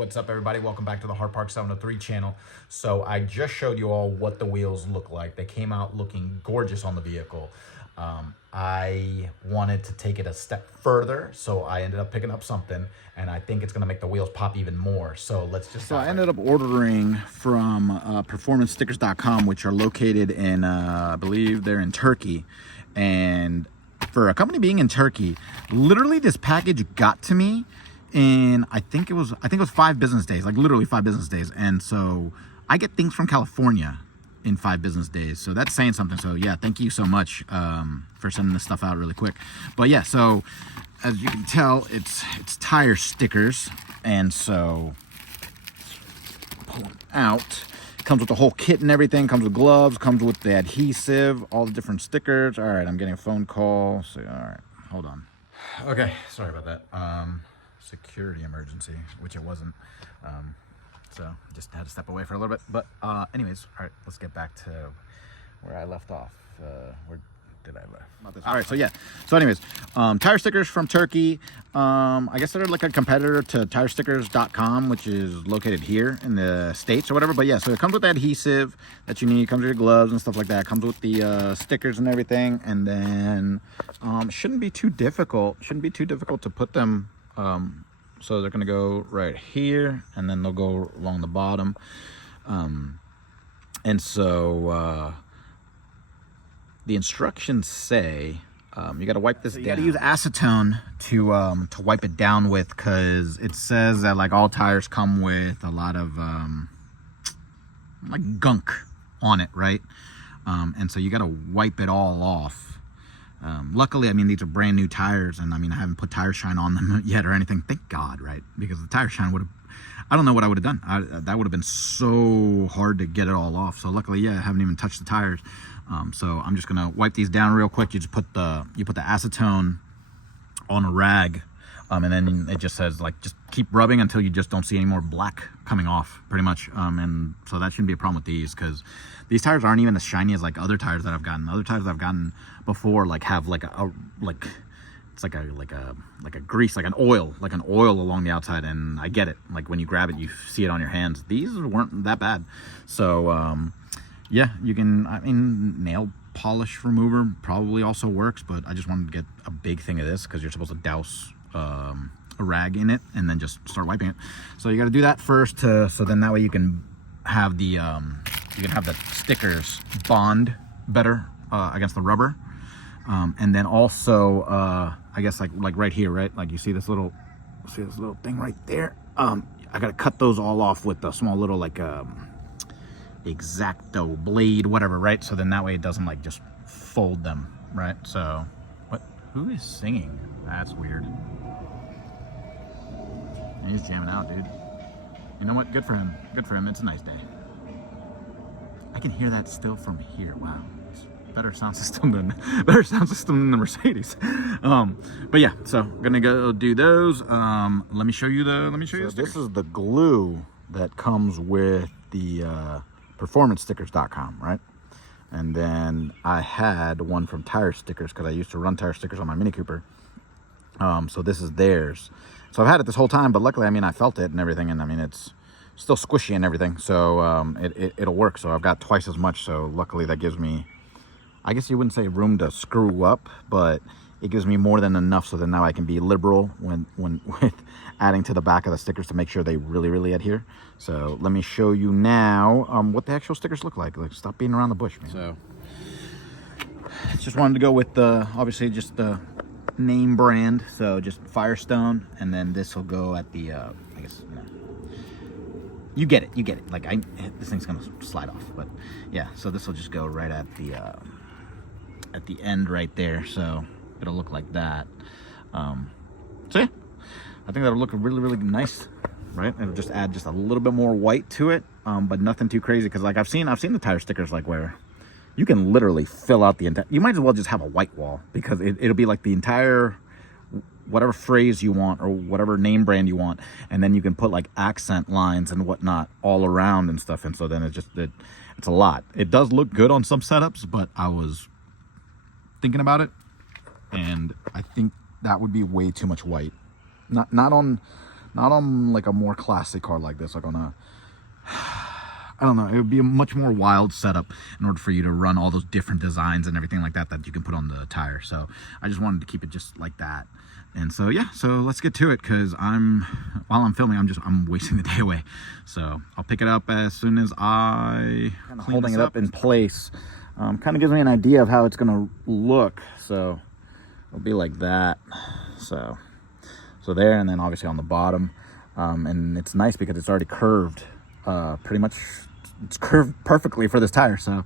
What's up, everybody? Welcome back to the Hard Park 703 channel. So I just showed you all what the wheels look like. They came out looking gorgeous on the vehicle. I wanted to take it a step further, so I ended up picking up something, and I think it's going to make the wheels pop even more. So let's just... So I ended up ordering from performancestickers.com, which are located in, I believe they're in Turkey. And for a company being in Turkey, literally this package got to me in I think it was 5 business days, like literally 5 business days. And so I get things from California in 5 business days, so that's saying something. So yeah, thank you so much for sending this stuff out really quick. But yeah, so as you can tell, it's tire stickers, and so pull them out. Comes with the whole kit and everything. Comes with gloves. Comes with the adhesive, all the different stickers. All right, I'm getting a phone call. So all right, hold on. Okay, sorry about that. Security emergency, which it wasn't. So just had to step away for a little bit. But anyways, all right, let's get back to where I left off. Where did I left? All right, so yeah. So anyways, tire stickers from Turkey. I guess they're like a competitor to tirestickers.com, which is located here in the States or whatever. But yeah, so it comes with the adhesive that you need. It comes with your gloves and stuff like that. It comes with the stickers and everything. And then shouldn't be too difficult. Shouldn't be too difficult to put them. So they're gonna go right here, and then they'll go along the bottom. And so the instructions say you got to wipe this down. You got to use acetone to wipe it down with, because it says that like all tires come with a lot of like gunk on it, right? And so you got to wipe it all off. Luckily, I mean, these are brand new tires, and I mean, I haven't put tire shine on them yet or anything. Thank God, right? Because the tire shine would have, I don't know what I would have done. That would have been so hard to get it all off. So luckily, yeah, I haven't even touched the tires. So I'm just gonna wipe these down real quick. You just put the acetone on a rag, and then it just says like just keep rubbing until you just don't see any more black coming off, pretty much. And so that shouldn't be a problem with these, because these tires aren't even as shiny as like other tires that I've gotten. Other tires I've gotten before like have like it's like a grease, like an oil along the outside, and I get it. Like when you grab it, you see it on your hands. These weren't that bad. So yeah, you can, I mean, nail polish remover probably also works, but I just wanted to get a big thing of this because you're supposed to douse a rag in it and then just start wiping it. So you got to do that first, so then that way you can have the stickers bond better against the rubber. And then also I guess like right here, right, like you see this little thing right there. I gotta cut those all off with a small little like X-Acto blade, whatever, right? So then that way it doesn't like just fold them, right? So who is singing? That's weird. He's jamming out, dude. You know what, good for him, it's a nice day. I can hear that still from here. Wow, it's better sound system than the Mercedes. But yeah, so I'm gonna go do those. Let me show you the this is the glue that comes with the performancestickers.com, right? And then I had one from Tire Stickers because I used to run Tire Stickers on my Mini Cooper. So this is theirs. So I've had it this whole time, but luckily, I mean, I felt it and everything, and I mean, it's still squishy and everything, so it'll work. So I've got twice as much, so luckily that gives me, I guess you wouldn't say room to screw up, but it gives me more than enough, so that now I can be liberal with adding to the back of the stickers to make sure they really adhere. So let me show you now what the actual stickers look like. Like, stop beating around the bush, man. So just wanted to go with obviously just the name brand, so just Firestone, and then this will go at the I guess, you know, you get it. Like this thing's gonna slide off, but yeah, so this will just go right at the end right there, so it'll look like that. So yeah, I think that'll look really nice, right? It'll just add just a little bit more white to it, but nothing too crazy, because like I've seen the tire stickers like where you can literally fill out the entire, you might as well just have a white wall, because it'll be like the entire whatever phrase you want or whatever name brand you want, and then you can put like accent lines and whatnot all around and stuff. And so then it's a lot. It does look good on some setups, but I was thinking about it, and I think that would be way too much white. Not on Not on like a more classic car like this, like on a, I don't know, it would be a much more wild setup in order for you to run all those different designs and everything like that you can put on the tire. So I just wanted to keep it just like that. And so yeah, so let's get to it, because while I'm filming, I'm wasting the day away. So I'll pick it up as soon as I holding it up in place. Kind of gives me an idea of how it's gonna look. So it'll be like that. So there, and then obviously on the bottom, and it's nice because it's already curved. Pretty much, it's curved perfectly for this tire. So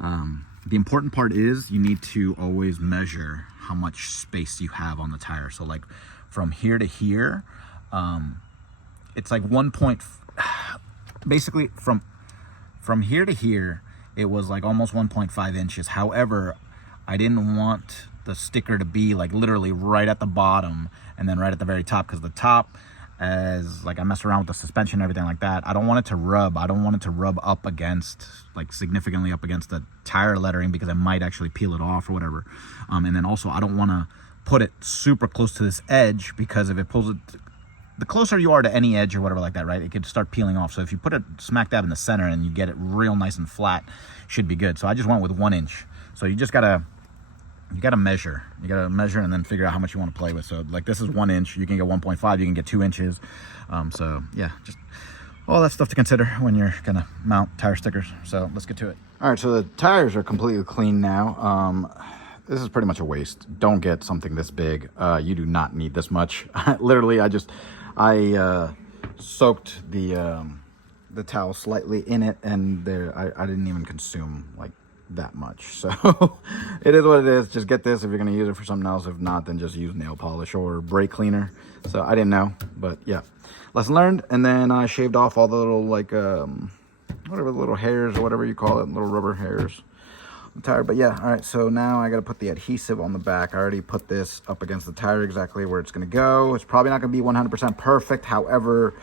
the important part is you need to always measure how much space you have on the tire. So like from here to here, it's like basically from here to here, it was like almost 1.5 inches. However, I didn't want the sticker to be like literally right at the bottom and then right at the very top, because the top, as like I mess around with the suspension and everything like that, I don't want it to rub. I don't want it to rub up against, like significantly up against the tire lettering, because I might actually peel it off or whatever. And then also I don't want to put it super close to this edge, because if it pulls it, the closer you are to any edge or whatever like that, right, it could start peeling off. So if you put it smack dab in the center and you get it real nice and flat, should be good. So I just went with 1 inch. So you just gotta measure. You gotta measure and then figure out how much you want to play with. So like this is 1 inch. You can get 1.5. You can get 2 inches. So yeah, just all that stuff to consider when you're gonna mount tire stickers. So let's get to it. All right, so the tires are completely clean now. This is pretty much a waste. Don't get something this big. You do not need this much. Literally, I soaked the towel slightly in it, and I didn't even consume like that much. So it is what it is. Just get this if you're going to use it for something else. If not, then just use nail polish or brake cleaner. So I didn't know, but yeah, lesson learned. And then I shaved off all the little like whatever, the little hairs or whatever you call it, little rubber hairs on the tire. But yeah, all right, so now I got to put the adhesive on the back. I already put this up against the tire exactly where it's going to go. It's probably not going to be 100% perfect. However,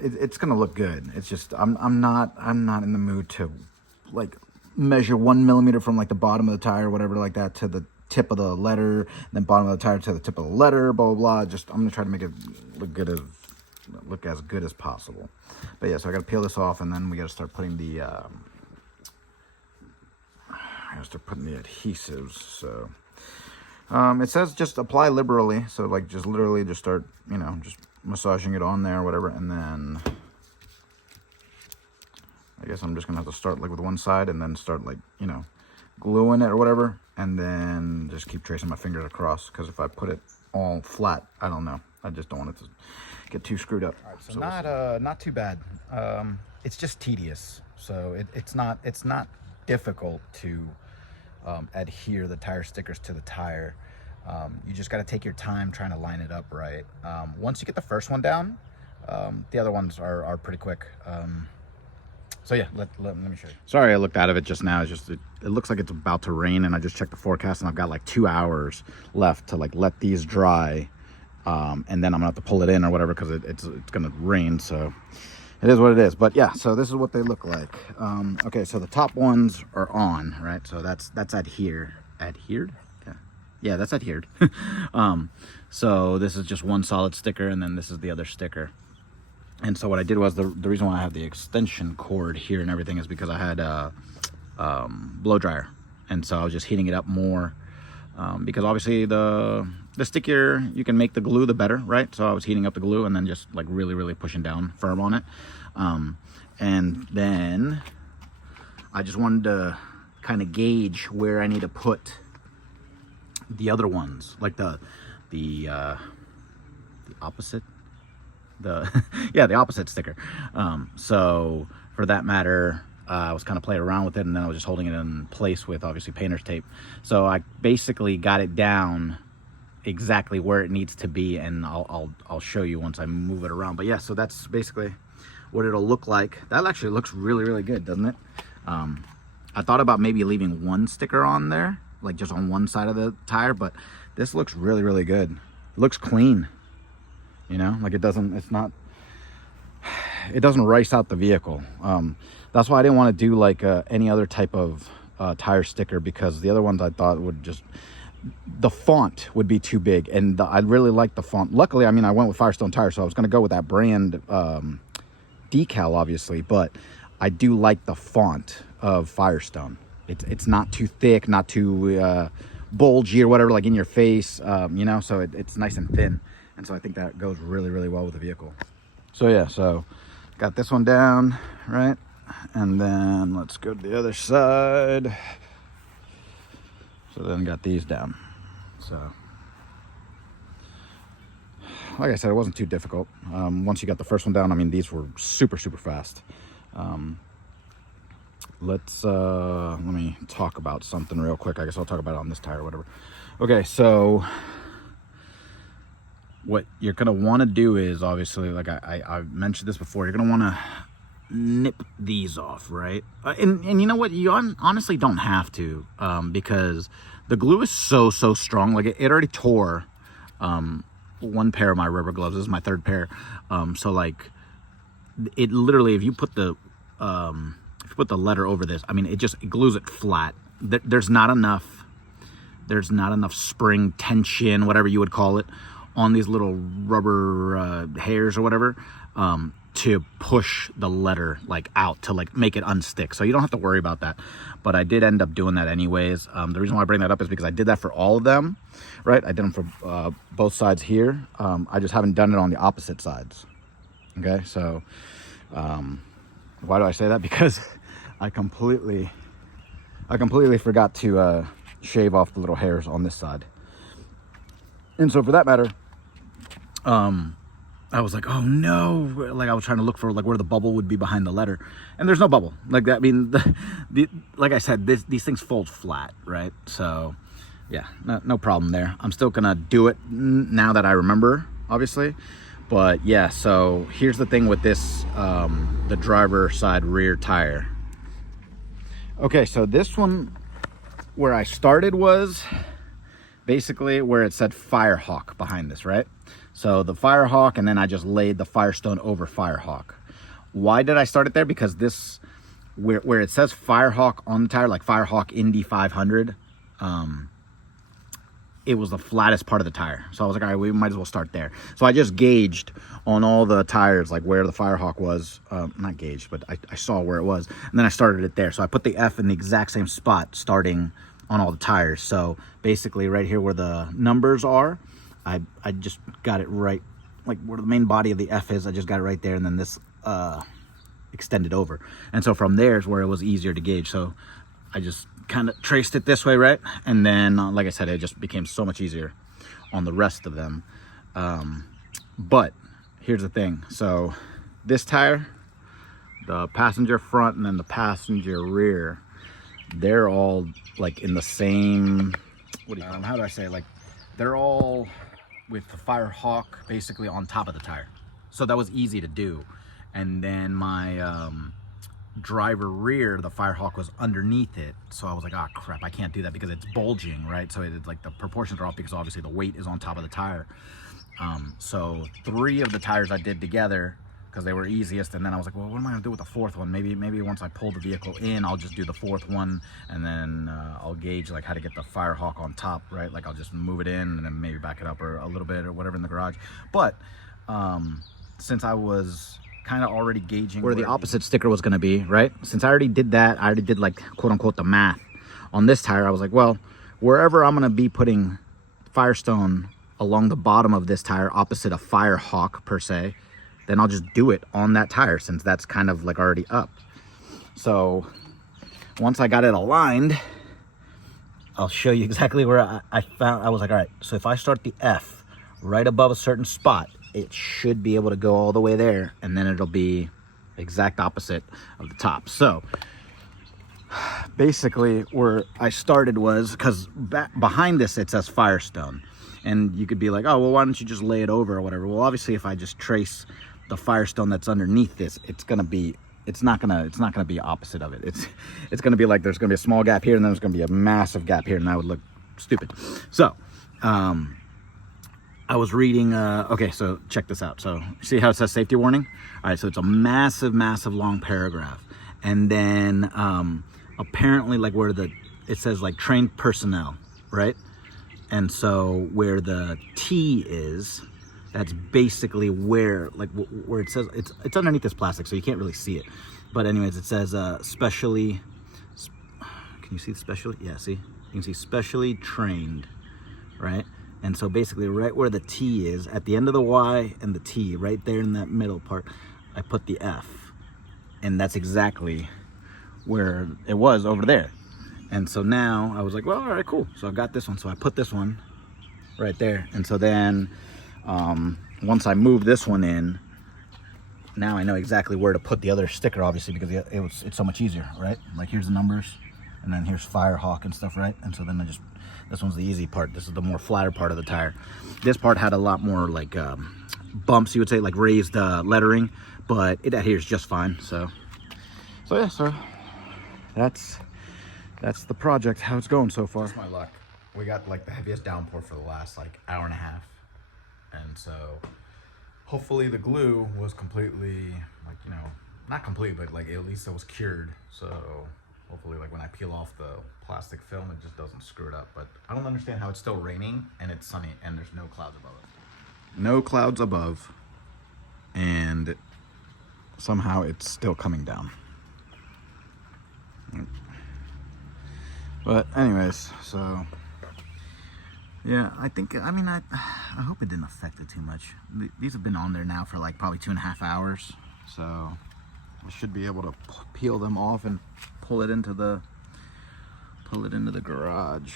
it's going to look good. It's just I'm not in the mood to like measure 1 millimeter from like the bottom of the tire or whatever like that to the tip of the letter, and then bottom of the tire to the tip of the letter, blah blah blah. Just I'm gonna try to make it look as good as possible. But yeah, so I gotta peel this off, and then we gotta start putting the adhesives. So it says just apply liberally, so like just literally just start, you know, just massaging it on there or whatever, and then I guess I'm just gonna have to start like with one side and then start like, you know, gluing it or whatever, and then just keep tracing my fingers across, because if I put it all flat, I don't know, I just don't want it to get too screwed up. All right, so not too bad. It's just tedious. So it's not difficult to adhere the tire stickers to the tire. You just got to take your time trying to line it up right. Once you get the first one down, the other ones are pretty quick. So yeah, let me show you. Sorry, I looked out of it just now. It's just it looks like it's about to rain, and I just checked the forecast, and I've got like 2 hours left to like let these dry, and then I'm gonna have to pull it in or whatever, because it's gonna rain. So it is what it is. But yeah, so this is what they look like. Okay, so the top ones are on, right? So that's adhered. Yeah, that's adhered. So this is just one solid sticker, and then this is the other sticker. And so what I did was, the reason why I have the extension cord here and everything is because I had a blow dryer, and so I was just heating it up more, because obviously the stickier you can make the glue, the better, right? So I was heating up the glue and then just like really pushing down firm on it, and then I just wanted to kind of gauge where I need to put the other ones, like the opposite. The opposite sticker. So for that matter, I was kind of playing around with it, and then I was just holding it in place with obviously painter's tape. So I basically got it down exactly where it needs to be, and I'll show you once I move it around. But yeah, so that's basically what it'll look like. That actually looks really good, doesn't it? I thought about maybe leaving one sticker on there, like just on one side of the tire, but this looks really good. It looks clean. You know, like it doesn't rice out the vehicle. That's why I didn't want to do like any other type of tire sticker, because the other ones I thought would just the font would be too big, and I really like the font. Luckily, I mean, I went with Firestone tires, so I was going to go with that brand decal, obviously, but I do like the font of Firestone. It's not too thick, not too bulgy or whatever, like in your face, you know, so it's nice and thin, and so I think that goes really, really well with the vehicle. So yeah, so got this one down, right, and then let's go to the other side. So then got these down. So, like I said, it wasn't too difficult. Once you got the first one down, I mean, these were super, super fast. Let me talk about something real quick. I guess I'll talk about it on this tire or whatever. Okay, so what you're going to want to do is, obviously, like I mentioned this before, you're going to want to nip these off, right? And you know what, you honestly don't have to, because the glue is so strong. Like it already tore one pair of my rubber gloves. This is my third pair. So like it literally, if you put the letter over this, I mean, it glues it flat. There's not enough spring tension, whatever you would call it, on these little rubber hairs or whatever, to push the letter like out to like make it unstick. So you don't have to worry about that. But I did end up doing that anyways. The reason why I bring that up is because I did that for all of them, right? I did them for both sides here. I just haven't done it on the opposite sides. Okay, so why do I say that? Because I completely forgot to shave off the little hairs on this side. And so for that matter, I was like, oh no, like I was trying to look for like where the bubble would be behind the letter, and there's no bubble like that. I mean, like I said, these things fold flat, right? So yeah, no problem there. I'm still gonna do it now that I remember, obviously. But yeah, so here's the thing with this, the driver side rear tire. Okay, so this one, where I started was basically where it said Firehawk behind this, right? So the Firehawk, and then I just laid the Firestone over Firehawk. Why did I start it there? Because this, where it says Firehawk on the tire, like Firehawk Indy 500, it was the flattest part of the tire. So I was like, all right, we might as well start there. So I just gauged on all the tires, like where the Firehawk was. Not gauged, but I saw where it was. And then I started it there. So I put the F in the exact same spot, starting on all the tires. So basically right here where the numbers are, I just got it right, like where the main body of the F is, I just got it right there, and then this extended over. And so from there is where it was easier to gauge. So I just kind of traced it this way, right? And then, like I said, it just became so much easier on the rest of them. But here's the thing. So this tire, the passenger front and then the passenger rear, they're all like in the same, how do I say, like they're all with the Firehawk basically on top of the tire. So that was easy to do. And then my driver rear, the Firehawk was underneath it. So I was like, oh crap, I can't do that because it's bulging, right? So it's like the proportions are off because obviously the weight is on top of the tire. So 3 of the tires I did together because they were easiest, and then I was like, well, what am I gonna do with the 4th one? Maybe once I pull the vehicle in, I'll just do the 4th one, and then I'll gauge like how to get the Firehawk on top, right? Like I'll just move it in and then maybe back it up or a little bit or whatever in the garage. But since I was kind of already gauging where the opposite sticker was gonna be, right? Since I already did that, I already did like quote unquote the math on this tire. I was like, well, wherever I'm gonna be putting Firestone along the bottom of this tire, opposite a Firehawk per se, then I'll just do it on that tire since that's kind of like already up. So once I got it aligned, I'll show you exactly where I found. I was like, all right, so if I start the F right above a certain spot, it should be able to go all the way there, and then it'll be exact opposite of the top. So basically where I started was, because behind this it says Firestone, and you could be like, oh, well, why don't you just lay it over or whatever? Well, obviously if I just trace the Firestone that's underneath this, it's not gonna be opposite of it. It's gonna be like there's gonna be a small gap here, and then there's gonna be a massive gap here, and that would look stupid. So I was reading, okay, so check this out. So see how it says safety warning? All right, so it's a massive long paragraph, and then apparently like where it says like trained personnel, right? And so where the T is, that's basically where, like, where it says, it's underneath this plastic, so you can't really see it. But anyways, it says specially, can you see specially? Yeah, see? You can see specially trained, right? And so basically right where the T is, at the end of the Y and the T, right there in that middle part, I put the F. And that's exactly where it was over there. And so now I was like, well, all right, cool. So I got this one. So I put this one right there. And so then once I move this one in, now I know exactly where to put the other sticker, obviously, because it's so much easier, right? Like here's the numbers, and then here's Firehawk and stuff, right? And so then this one's the easy part. This is the more flatter part of the tire. This part had a lot more like bumps, you would say, like raised lettering, but it adheres just fine. So yeah, so that's the project, how it's going so far. That's my luck. We got like the heaviest downpour for the last like hour and a half. And so hopefully the glue was completely, like, you know, not complete, but like at least it was cured. So hopefully, like when I peel off the plastic film, it just doesn't screw it up. But I don't understand how it's still raining and it's sunny and there's no clouds above it. No clouds above, and somehow it's still coming down. But anyways, so yeah, I hope it didn't affect it too much. These have been on there now for like probably 2.5 hours, so I should be able to peel them off and pull it into the garage.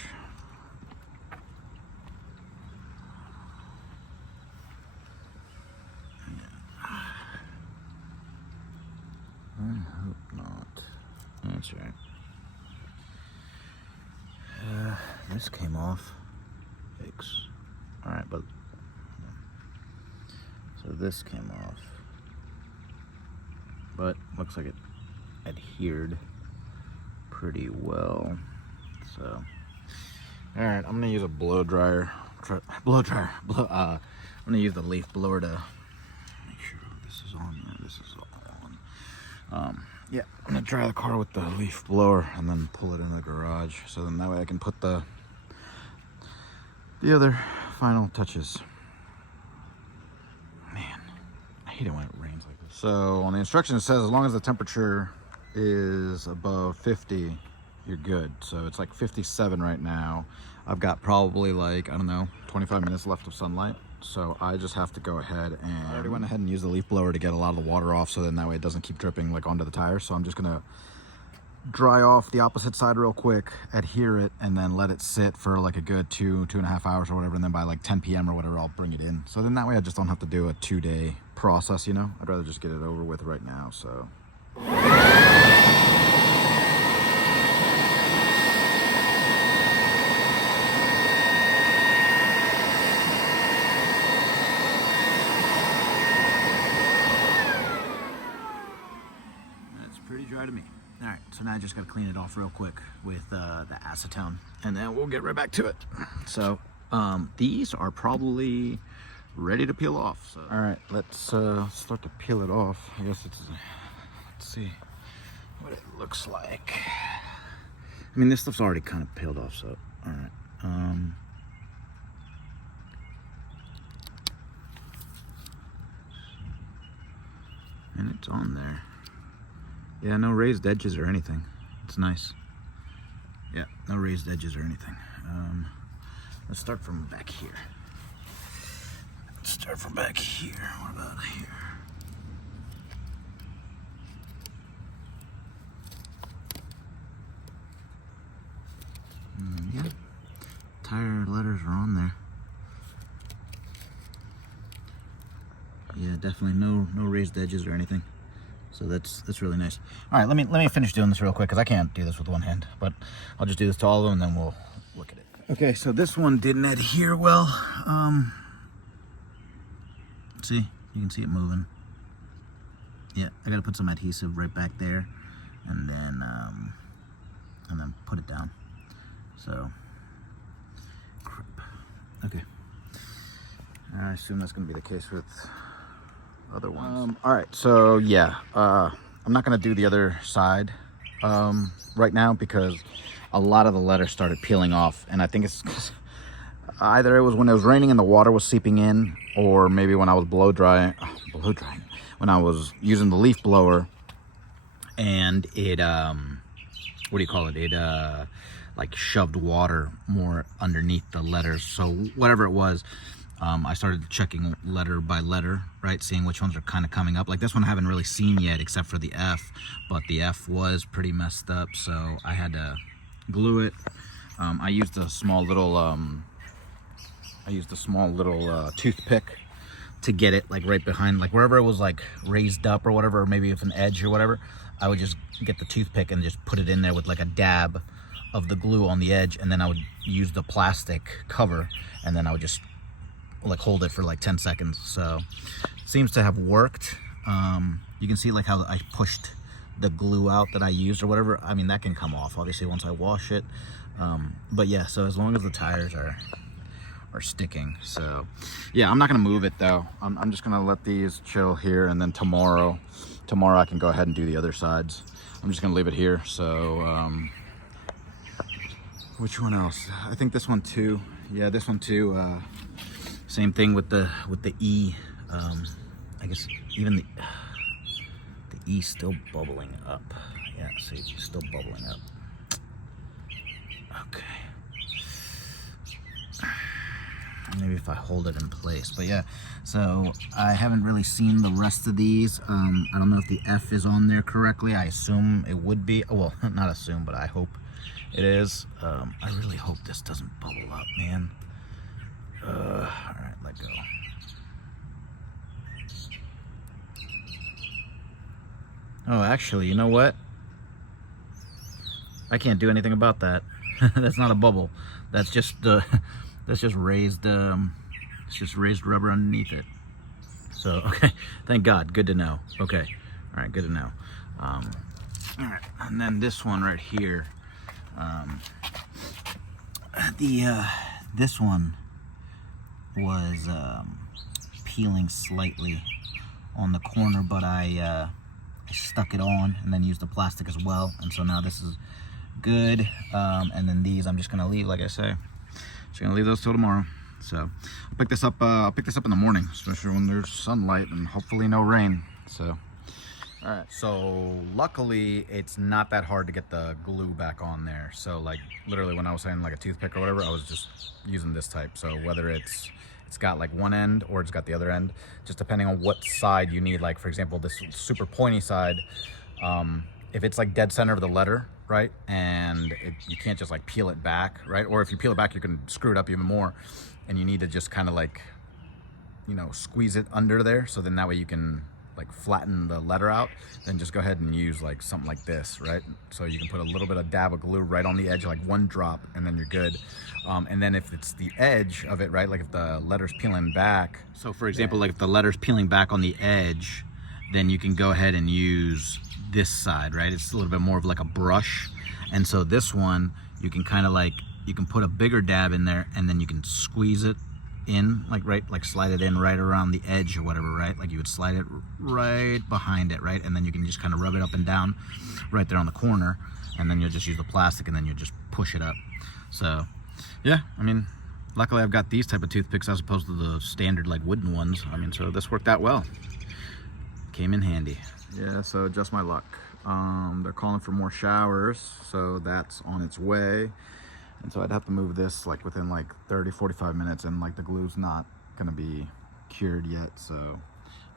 I hope not. That's right. This came off. Yikes. Alright, but so this came off. But looks like it adhered pretty well. So alright, I'm gonna use a blow dryer. I'm gonna use the leaf blower to make sure this is on there. This is all on. Yeah, I'm gonna dry the car with the leaf blower and then pull it in the garage, so then that way I can put the other final touches. Man, I hate it when it rains like this. So on the instructions it says as long as the temperature is above 50, you're good. So it's like 57 right now. I've got probably like, I don't know, 25 minutes left of sunlight. So I just have to go ahead and I already went ahead and used the leaf blower to get a lot of the water off, so then that way it doesn't keep dripping like onto the tires. So I'm just gonna dry off the opposite side real quick, adhere it, and then let it sit for like a good 2.5 hours or whatever, and then by like 10 p.m. or whatever I'll bring it in. So then that way I just don't have to do a 2-day process, you know. I'd rather just get it over with right now. So pretty dry to me. All right, so now I just got to clean it off real quick with the acetone, and then we'll get right back to it. So these are probably ready to peel off. So all right, let's start to peel it off. I guess let's see what it looks like. I mean, this stuff's already kind of peeled off, so all right. And it's on there. Yeah, no raised edges or anything. It's nice. Yeah, no raised edges or anything. Let's start from back here. What about here? Yeah, tire letters are on there. Yeah, definitely no raised edges or anything. So that's really nice. All right, let me finish doing this real quick because I can't do this with one hand. But I'll just do this to all of them and then we'll look at it. Okay, so this one didn't adhere well. See, you can see it moving. Yeah, I gotta put some adhesive right back there, and then put it down. So, crap. Okay. I assume that's gonna be the case with other ones. All right, so yeah, I'm not gonna do the other side right now because a lot of the letters started peeling off, and I think it's Either it was when it was raining and the water was seeping in, or maybe when I was blow drying, when I was using the leaf blower, and it what do you call it? It like shoved water more underneath the letters. So whatever it was, I started checking letter by letter, right? Seeing which ones are kind of coming up. Like this one I haven't really seen yet, except for the F, but the F was pretty messed up, so I had to glue it. I used a small little toothpick to get it like right behind, like wherever it was like raised up or whatever, or maybe if an edge or whatever, I would just get the toothpick and just put it in there with like a dab of the glue on the edge, and then I would use the plastic cover, and then I would just like hold it for like 10 seconds. So it seems to have worked. You can see like how I pushed the glue out that I used or whatever. I mean, that can come off obviously once I wash it. But yeah, so as long as the tires are sticking. So yeah, I'm not gonna move it though. I'm just gonna let these chill here, and then tomorrow I can go ahead and do the other sides. I'm just gonna leave it here. So which one else? I think this one too. Yeah, this one too. Same thing with the E. I guess even the E still bubbling up. Yeah, see, it's still bubbling up. Okay. Maybe if I hold it in place, but yeah, so I haven't really seen the rest of these. I don't know if the F is on there correctly. I assume it would be. Well, not assume, but I hope it is. I really hope this doesn't bubble up, man. All right, let go. Oh, actually, you know what? I can't do anything about that. That's not a bubble. That's just that's just raised. It's just raised rubber underneath it. So okay, thank God. Good to know. Okay, all right, good to know. All right, and then this one right here. This one was peeling slightly on the corner, but I stuck it on and then used the plastic as well, and so now this is good. And then these I'm just gonna leave, like I say, just gonna leave those till tomorrow. So I'll pick this up in the morning, especially when there's sunlight and hopefully no rain. So all right, so luckily it's not that hard to get the glue back on there. So like literally when I was saying like a toothpick or whatever, I was just using this type. So whether it's got like one end or it's got the other end, just depending on what side you need. Like for example, this super pointy side, if it's like dead center of the letter, right, and you can't just like peel it back, right, or if you peel it back you can screw it up even more, and you need to just kind of like, you know, squeeze it under there, so then that way you can like flatten the letter out. Then just go ahead and use like something like this, right? So you can put a little bit of dab of glue right on the edge, like one drop, and then you're good. And then if it's the edge of it, right, like if the letter's peeling back, so for example, like if the letter's peeling back on the edge, then you can go ahead and use this side, right? It's a little bit more of like a brush. And so this one, you can kind of like, you can put a bigger dab in there, and then you can squeeze it in, like right, like slide it in right around the edge or whatever, right? Like you would slide it right behind it, right? And then you can just kind of rub it up and down right there on the corner, and then you'll just use the plastic and then you'll just push it up. So yeah, I mean, luckily I've got these type of toothpicks as opposed to the standard like wooden ones. I mean, so this worked out well. Came in handy. Yeah, so just my luck. They're calling for more showers, so that's on its way. And so I'd have to move this like within like 30-45 minutes, and like the glue's not gonna be cured yet, so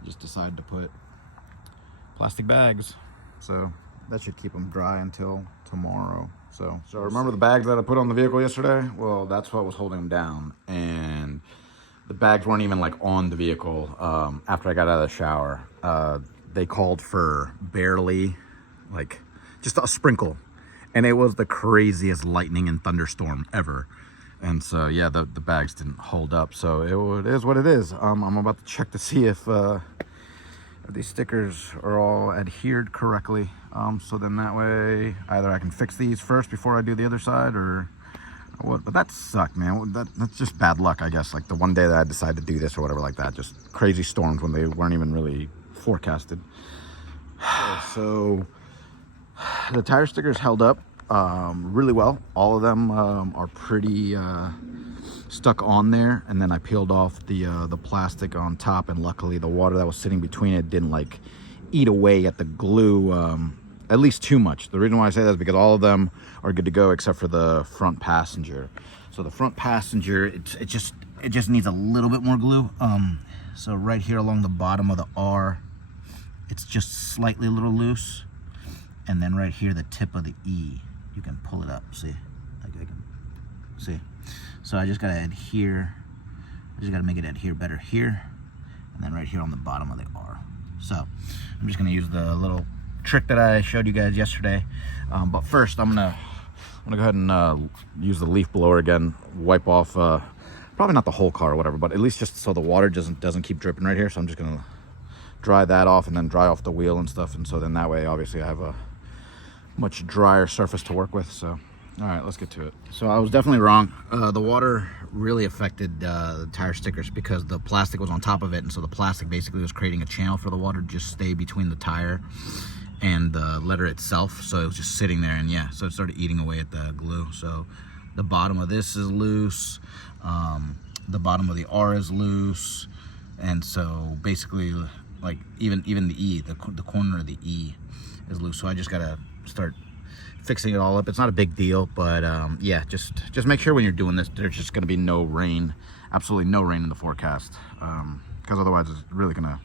I just decided to put plastic bags, so that should keep them dry until tomorrow. So remember the bags that I put on the vehicle yesterday? Well, that's what was holding them down, and the bags weren't even like on the vehicle after I got out of the shower. They called for barely, like just a sprinkle, and it was the craziest lightning and thunderstorm ever. And so yeah, the bags didn't hold up, so it is what it is. I'm about to check to see if these stickers are all adhered correctly, so then that way either I can fix these first before I do the other side or what. But that sucked, man. That's just bad luck, I guess. Like the one day that I decided to do this or whatever like that, just crazy storms when they weren't even really forecasted. So the tire stickers held up really well. All of them are pretty stuck on there, and then I peeled off the plastic on top, and luckily the water that was sitting between it didn't like eat away at the glue at least too much. The reason why I say that is because all of them are good to go except for the front passenger. So the front passenger, it just needs a little bit more glue. So right here along the bottom of the R, it's just slightly a little loose, and then right here the tip of the E, you can pull it up. See, like I can see. So I just gotta adhere. I just gotta make it adhere better here, and then right here on the bottom of the R. So I'm just gonna use the little trick that I showed you guys yesterday. But first, I'm gonna go ahead and use the leaf blower again. Wipe off, probably not the whole car or whatever, but at least just so the water doesn't keep dripping right here. So I'm just gonna dry that off and then dry off the wheel and stuff. And so then that way, obviously, I have a much drier surface to work with. So, all right, let's get to it. So I was definitely wrong. The water really affected the tire stickers because the plastic was on top of it, and so the plastic basically was creating a channel for the water to just stay between the tire and the letter itself. So it was just sitting there, and yeah, so it started eating away at the glue. So the bottom of this is loose, the bottom of the R is loose, and so basically, like even the E, the corner of the E is loose. So I just gotta start fixing it all up. It's not a big deal, but yeah, just make sure when you're doing this, there's just gonna be no rain, absolutely no rain in the forecast, because otherwise it's really gonna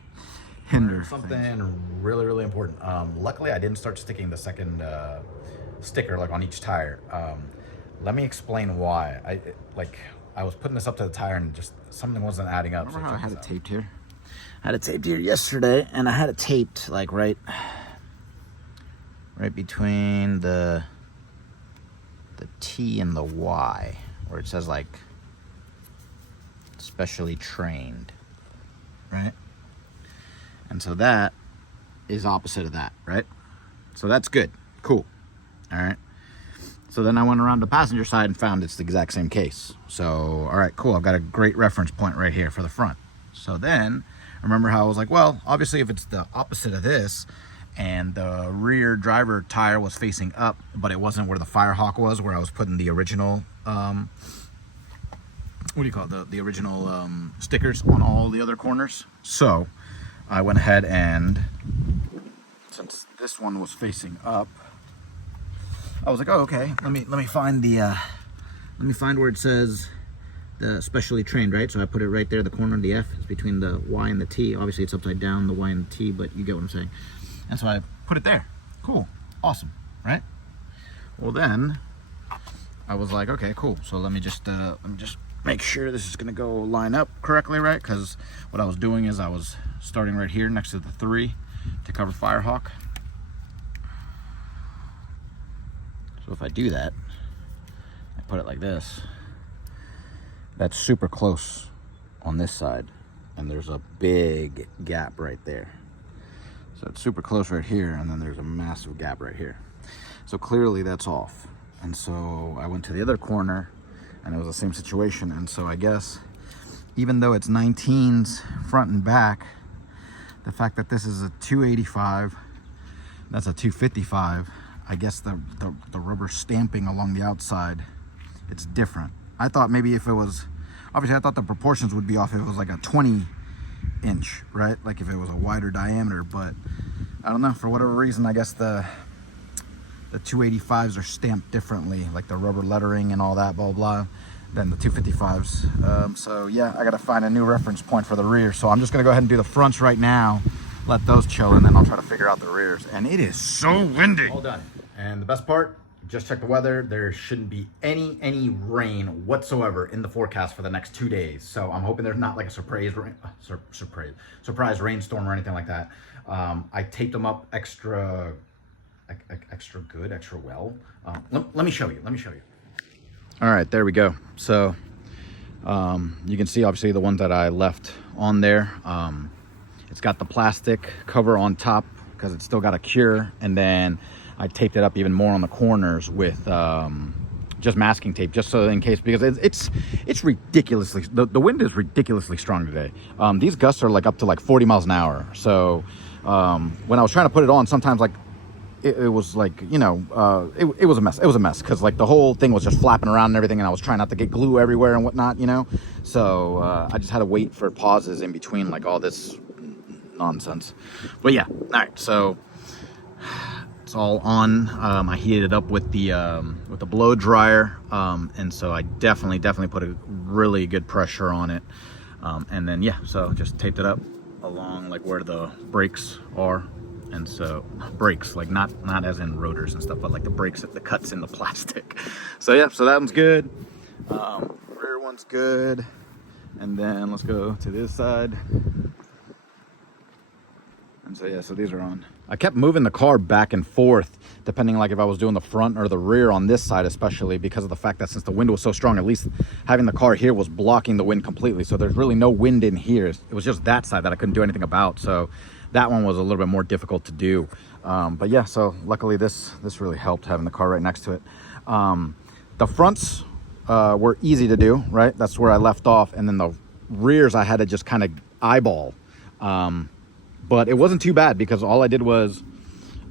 hinder something things. really important. Luckily I didn't start sticking the second sticker like on each tire. Let me explain why. I was putting this up to the tire and just something wasn't adding up. Remember how I had it taped here? I had it taped here yesterday, and I had it taped like right between the T and the Y, where it says like specially trained, right? And so that is opposite of that, right? So that's good, cool, all right? So then I went around the passenger side and found it's the exact same case. So, all right, cool, I've got a great reference point right here for the front. So then, remember how I was like, well, obviously if it's the opposite of this, and the rear driver tire was facing up, but it wasn't where the Firehawk was, where I was putting the original, what do you call it, the original stickers on all the other corners. So I went ahead and, since this one was facing up, I was like, oh, okay, let me find the, let me find where it says the specially trained, right? So I put it right there, the corner of the F is between the Y and the T. Obviously it's upside down, the Y and the T, but you get what I'm saying. And so I put it there. Cool, awesome, right? Well then, I was like, okay, cool. So let me just make sure this is gonna go line up correctly, right? Because what I was doing is I was starting right here next to the 3 to cover Firehawk. So if I do that, I put it like this, that's super close on this side, and there's a big gap right there. So it's super close right here, and then there's a massive gap right here. So clearly that's off. And so I went to the other corner, and it was the same situation. And so I guess, even though it's 19s front and back, the fact that this is a 285, that's a 255, I guess the rubber stamping along the outside, it's different. I thought maybe if it was, obviously I thought the proportions would be off if it was like a 20-inch, right? Like if it was a wider diameter, but I don't know, for whatever reason, I guess the 285s are stamped differently, like the rubber lettering and all that, blah, blah, than the 255s. So yeah, I gotta find a new reference point for the rear. So I'm just gonna go ahead and do the fronts right now, let those chill, and then I'll try to figure out the rears. And it is so windy. All done. And the best part, just check the weather. There shouldn't be any rain whatsoever in the forecast for the next 2 days. So I'm hoping there's not like a surprise rainstorm or anything like that. I taped them up extra good, extra well. Let me show you. All right, there we go. So you can see obviously the one that I left on there. It's got the plastic cover on top because it's still got a cure, and then I taped it up even more on the corners with just masking tape, just so in case, because it's ridiculously, the wind is ridiculously strong today. These gusts are like up to like 40 miles an hour. So when I was trying to put it on, sometimes like it was like, you know, it was a mess. It was a mess because like the whole thing was just flapping around and everything, and I was trying not to get glue everywhere and whatnot, you know. So I just had to wait for pauses in between like all this nonsense. But yeah, all right. So it's all on. I heated it up with the blow dryer, and so I definitely put a really good pressure on it, and then yeah, so just taped it up along like where the brakes are. And so brakes, like not as in rotors and stuff, but like the brakes, the cuts in the plastic. So yeah, so that one's good. Rear one's good. And then let's go to this side. And so yeah, so these are on. I kept moving the car back and forth, depending like if I was doing the front or the rear on this side, especially because of the fact that since the wind was so strong, at least having the car here was blocking the wind completely. So there's really no wind in here. It was just that side that I couldn't do anything about. So that one was a little bit more difficult to do. But yeah, so luckily this really helped having the car right next to it. The fronts were easy to do, right? That's where I left off. And then the rears I had to just kind of eyeball. But it wasn't too bad because all I did was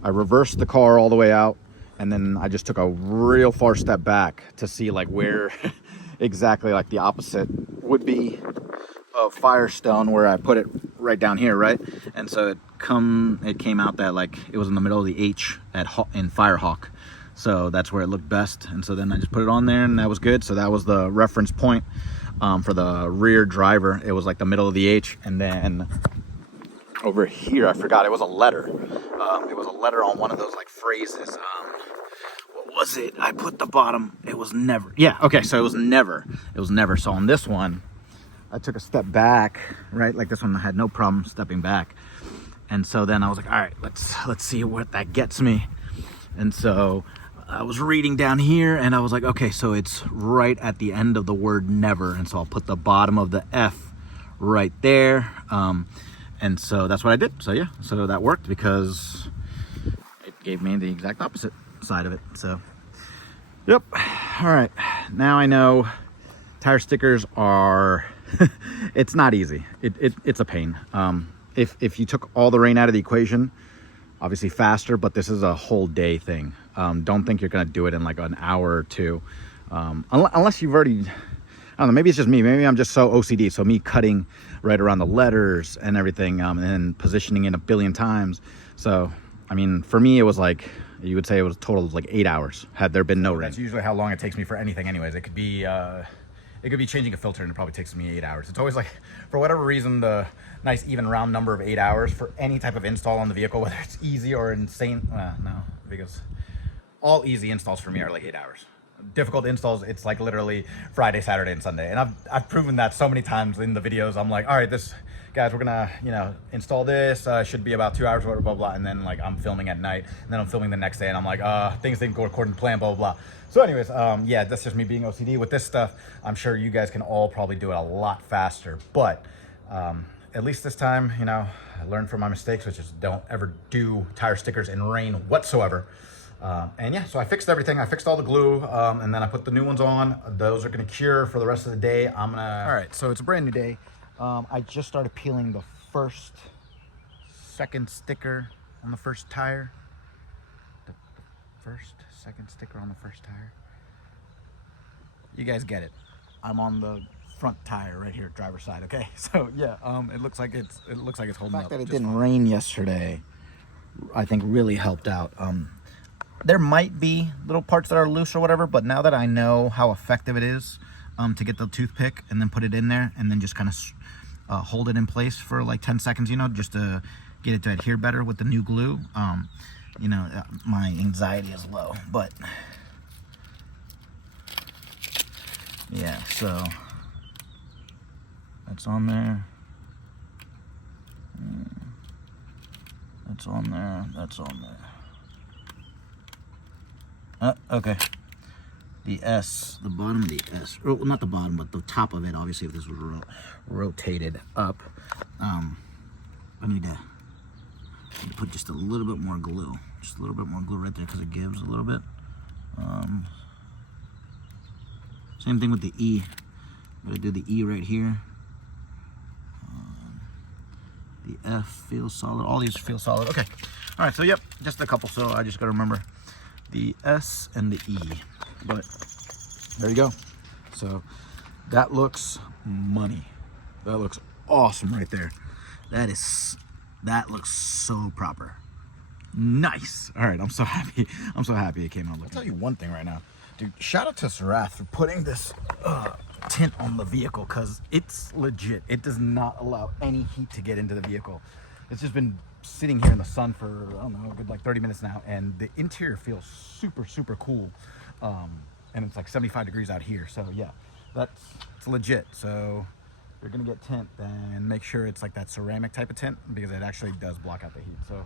I reversed the car all the way out, and then I just took a real far step back to see like where exactly like the opposite would be of Firestone, where I put it right down here, right? And so it came out that like it was in the middle of the H in Firehawk. So that's where it looked best. And so then I just put it on there, and that was good. So that was the reference point for the rear driver. It was like the middle of the H, and then over here, I forgot, it was a letter. It was a letter on one of those like phrases. What was it? I put the bottom. It was never. Yeah, okay, so it was never. It was never. So on this one, I took a step back, right? Like this one, I had no problem stepping back. And so then I was like, all right, let's see what that gets me. And so I was reading down here, and I was like, okay, so it's right at the end of the word never. And so I'll put the bottom of the F right there. And so that's what I did. So yeah, so that worked because it gave me the exact opposite side of it. So, yep. All right, now I know tire stickers are, it's not easy. It's a pain. If you took all the rain out of the equation, obviously faster, but this is a whole day thing. Don't think you're gonna do it in like an hour or two. Unless you've already, I don't know, maybe it's just me. Maybe I'm just so OCD. So me cutting right around the letters and everything, and then positioning it a billion times. So, I mean, for me, it was like, you would say it was a total of like 8 hours had there been no rain. That's usually how long it takes me for anything anyways. It could be changing a filter, and it probably takes me 8 hours. It's always like, for whatever reason, the nice even round number of 8 hours for any type of install on the vehicle, whether it's easy or insane. No, because all easy installs for me are like 8 hours. Difficult installs, it's like literally Friday, Saturday, and Sunday. And I've proven that so many times in the videos. I'm like, all right, guys, we're gonna, install this, should be about 2 hours, blah, blah, blah. And then like I'm filming at night, and then I'm filming the next day, and I'm like, things didn't go according to plan, blah, blah, blah. So anyways, yeah, that's just me being OCD with this stuff. I'm sure you guys can all probably do it a lot faster, but at least this time, I learned from my mistakes, which is don't ever do tire stickers in rain whatsoever. And yeah, so I fixed everything. I fixed all the glue, and then I put the new ones on. Those are gonna cure for the rest of the day. All right, so it's a brand new day. I just started peeling the second sticker on the first tire. The second sticker on the first tire. You guys get it. I'm on the front tire right here, driver's side. Okay, so yeah, it looks like it's holding up. The fact that it didn't rain yesterday, I think really helped out. There might be little parts that are loose or whatever, but now that I know how effective it is to get the toothpick and then put it in there and then just kind of hold it in place for like 10 seconds, just to get it to adhere better with the new glue, my anxiety is low. But yeah, so that's on there. That's on there. That's on there. Okay. The S, the bottom of the S, or not the bottom, but the top of it, obviously, if this was rotated up, I need to put just a little bit more glue. Just a little bit more glue right there because it gives a little bit. Same thing with the E. I'm going to do the E right here. The F feels solid. All these feel solid. Okay. All right, so yep, just a couple. So I just got to remember the S and the E. But there you go. So that looks money. That looks awesome right there. That looks so proper. Nice. All right, I'm so happy. I'm so happy it came out looking. I'll tell you one thing right now, dude. Shout out to Sarath for putting this tint on the vehicle, because it's legit. It does not allow any heat to get into the vehicle. It's just been sitting here in the sun for, I don't know, a good like 30 minutes now, and the interior feels super, super cool. And it's like 75 degrees out here, so yeah, it's legit. So if you're gonna get tint, then make sure it's like that ceramic type of tint, because it actually does block out the heat. So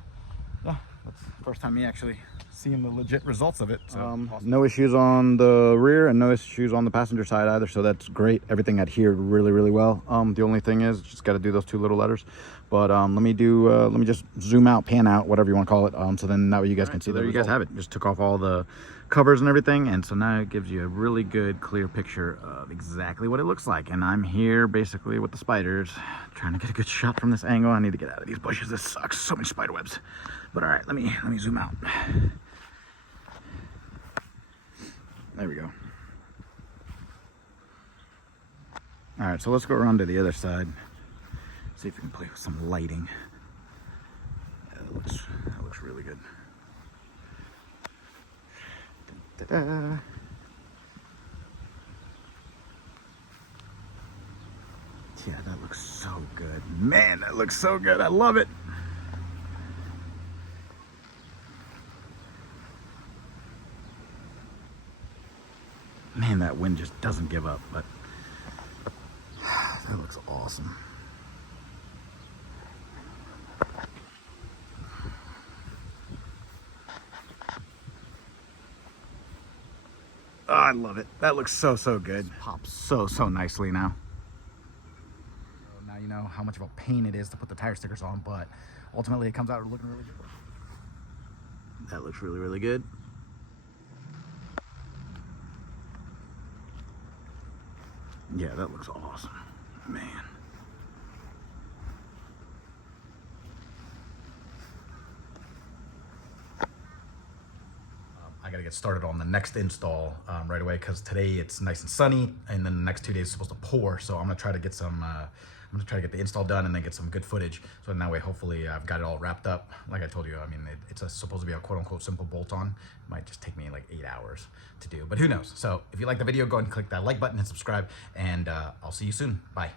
yeah, that's the first time me actually seeing the legit results of it. So awesome. No issues on the rear and no issues on the passenger side either, so that's great. Everything adhered really, really well. The only thing is just got to do those two little letters. But let me just zoom out, pan out, whatever you want to call it, so then that way you guys can see. So there you guys have it. Just took off all the covers and everything, and so now it gives you a really good clear picture of exactly what it looks like. And I'm here basically with the spiders, trying to get a good shot from this angle. I need to get out of these bushes. This sucks. So many spider webs. But all right, let me zoom out. There we go. All right, so let's go around to the other side. See if we can play with some lighting. Yeah, that looks really good. Da-da-da. Yeah, that looks so good. Man, that looks so good. I love it. Man, that wind just doesn't give up, but that looks awesome. Oh, I love it. That looks so, so good. Pops so, so nicely now. Now you know how much of a pain it is to put the tire stickers on, but ultimately it comes out looking really good. That looks really, really good. Yeah, that looks awesome. Man. I gotta get started on the next install right away, because today it's nice and sunny, and then the next 2 days it's supposed to pour. So I'm gonna try to get some. I'm gonna try to get the install done and then get some good footage. So in that way, hopefully, I've got it all wrapped up. Like I told you, I mean, it's supposed to be a quote-unquote simple bolt-on. It might just take me like 8 hours to do, but who knows? So if you like the video, go ahead and click that like button and subscribe, and I'll see you soon. Bye.